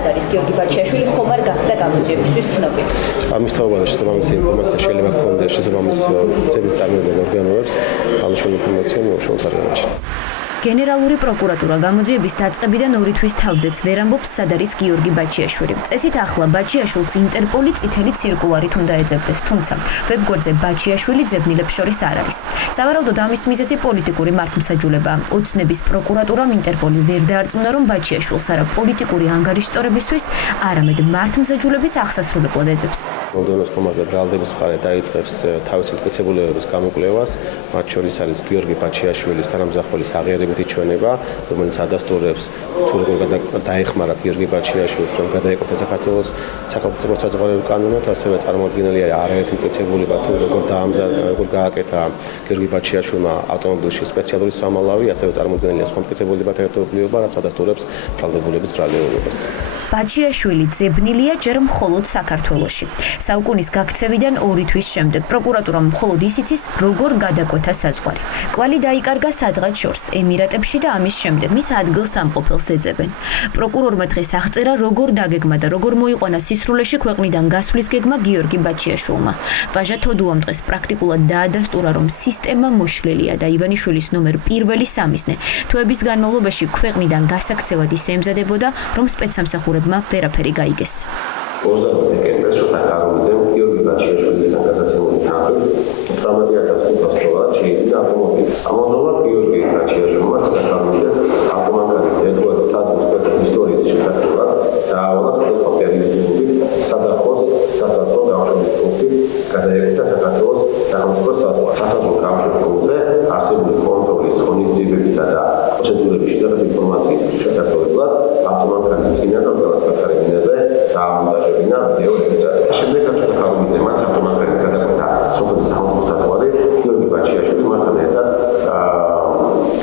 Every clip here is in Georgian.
სად არის გიორგი ბაჩიაშვილი, ხომ არ გახდა გამოძიებისთვის ცნობილი? ამის თაობაზე შესაბამისი ინფორმაცია შეიძლება გქონდეს შესაბამის ძების წარმოებულ ორგანოებს, ამ შენ ინფორმაცია მოუშვათ არ გააჩნია. გენერალური პროკურატურა გამოძიების დაწყებიდან 2 თვის თავზეც ვერ ამბობს სად არის გიორგი ბაჩიაშვილი. წესით ახლა ბაჩიაშვილს ინტერპოლი წითელი ცირკულარით უნდა ეძებდეს, თუმცა ვებგვერდზე ბაჩიაშვილი ძებნილებს შორის არ არის. სავარაუდოდ ამის მიზეზი პოლიტიკური მართლმსაჯულებაა. ოცნების პროკურატურამ ინტერპოლი ვერ დაარწმუნა, რომ ბაჩიაშვილს არა პოლიტიკური ანგარიშწორებისთვის, არამედ მართლმსაჯულების აღსასრულებლად ეძებს. მომდევნოს ხომაზე ბრალდების მხარე დაიწყებს თავისი მტკიცებულებების გამოკვლევას, მათ შორის არის გიორგი ბაჩიაშვილის თანამძახველის აღიარება ჩვენება, რომელიც ადასტურებს თუ როგორ დაეხმარა გიორგი ბაჩიაშვილს, რომ გადაეკვეთა საქართველოს სახელმწიფო საზღვარგარეთ კანონად, ასევე წარმოადგენელია არაერთი მტკიცებულება თუ როგორ გააკეთა გიორგი ბაჩიაშვილმა ავტომობილში სპეციალური სამალავი, ასევე წარმოადგენელია სხვა მტკიცებულებათა ერთობლიობა, რაც ადასტურებს ბრალდებულების ბრალდებულებას. ბაჩიაშვილი ძებნილია ჯერ მხოლოდ საქართველოში. საუკუნის გაქცევიდან 2 თვის შემდეგ პროკურატურამ მხოლოდ ის იცის, როგორ გადაკვეთა საზღვარი. კვალი დაიკარგა სადღაც შორს ემირატებში და ამის შემდეგ მის ადგილსამყოფელს ეძებენ. პროკურორმა დღეს აღწერა, როგორ დაგეგმა და როგორ მოიყვანა სისრულეში ქვეყნიდან გასვლის გეგმა გიორგი ბაჩიაშვილმა. ვაჟა თოდუამ დღეს პრაქტიკულად დაადასტურა, რომ სისტემა მოშლილია და ივანიშვილის ნომერ 1 სამიზნე თვეების განმავლობაში ქვეყნიდან გასაქცევად ისე ემზადებოდა, რომ სპეცსამსახურებმა ვერაფერი გაიგეს. 20 დეკემბერს შეთანხმებამ გიორგი ბაჩიაშვილთან გადაცემული თანხმები 18,500 დოლარად შეიძინა ავტომობილი. ამავდროულად გიორგი ბაჩიაშვილმა გადაწყვეტილეს ავტომანქანის ერთგვარი საზღვრის კვეთის ისტორიის შესახებ დაავალა სხვადასხვა პერიოდული სადახოს სასაზღვრო გამშვების პუნქტი გადაეკვეთა საქართველოს სახელმწიფო სასაზღვრო გამშვების პუნქტზე არსებული კონტროლის ღონისძიებებისა და პროცედურების შესახებ ინფორმაციის შესაძლებლად ავტომანქანის წინააღმდეგ ყველა საკუთარი მინაზე დაამონტაჟებინა ვიდეო რეგისტრაცია. შემდეგ ახალგაზრდა მას ავტომანქანის გადაკვეთა სოფლის სახელმწიფო საზღვარი გიორგი ბაჩიაშვილი მასთან ერთად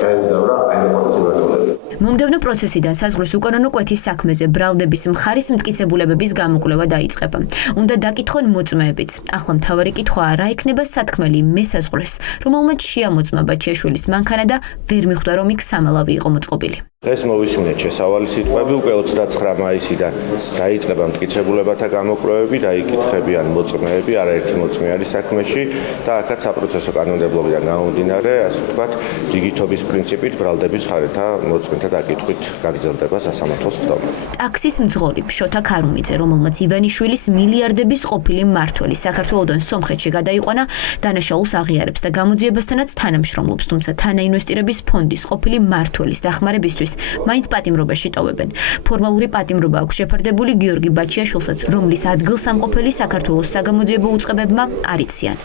გაემგზავრა აეროპორტის მიმართულებით. მომდევნო პროცესიდან საზღვრის უკანონო კვეთის საქმეზე ბრალდების მხარის მტკიცებულებების გამოკვლევა დაიწყება. უნდა დაკითხონ მოწმეებიც. ახლა მთავარი კითხვაა, რა იქნება სათქმელი მესაზღვრეს, რომელმაც შეამოწმა ბაჩიაშვილის მანქანა და ვერ მიხვდა, რომ იქ სამალავი იყო მოწყობილი. დღეს მოვისმინეთ შესავალი სიტყვები, უკვე 29 მაისიდან დაიწყება მტკიცებულებათა გამოკვლევები, დაიკითხებიან მოწმეები, არაერთი მოწმე არის საქმეში და აქაც საპროცესო კანონმდებლობიდან გამომდინარე, ასე ვთქვათ, რიგითობის პრინციპით ბრალდების მხარეთა მოწმეთა დაკითხვით გაგრძელდება სასამართლოს ხდომა. ტაქსის მძღოლი შოთა ქარუმიძე, რომელმაც ივანიშვილის მილიარდების ყოფილი მმართველი საქართველოდან სომხეთში გადაიყვანა, დანაშაულს აღიარებს და გამოძიებასთანაც თანამშრომლობს, თუმცა თანაინვესტირების ფონდის ყოფილი მმართველის დახმარებისთვის მაინც პატიმრობაში ტოვებენ. ფორმალური პატიმრობა აქვს შეფარდებული გიორგი ბაჩიაშვილსაც, რომლის ადგილსამყოფელი საქართველოს საგამოძიებო უწყებებმა არ იციან.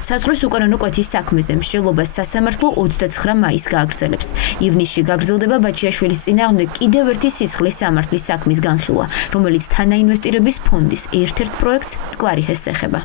საზღვრის უკანონო კვეთის საქმეზე მსჯელობას სასამართლო 29 მაისს გააგრძელებს. ივნისში გაგრძელდება ბაჩიაშვილის წინააღმდეგ კიდევ ერთი სისხლის სამართლის საქმის განხილვა, რომელიც თანაინვესტირების ფონდის ერთ-ერთ პროექტს მტკვარი ჰესს ეხება.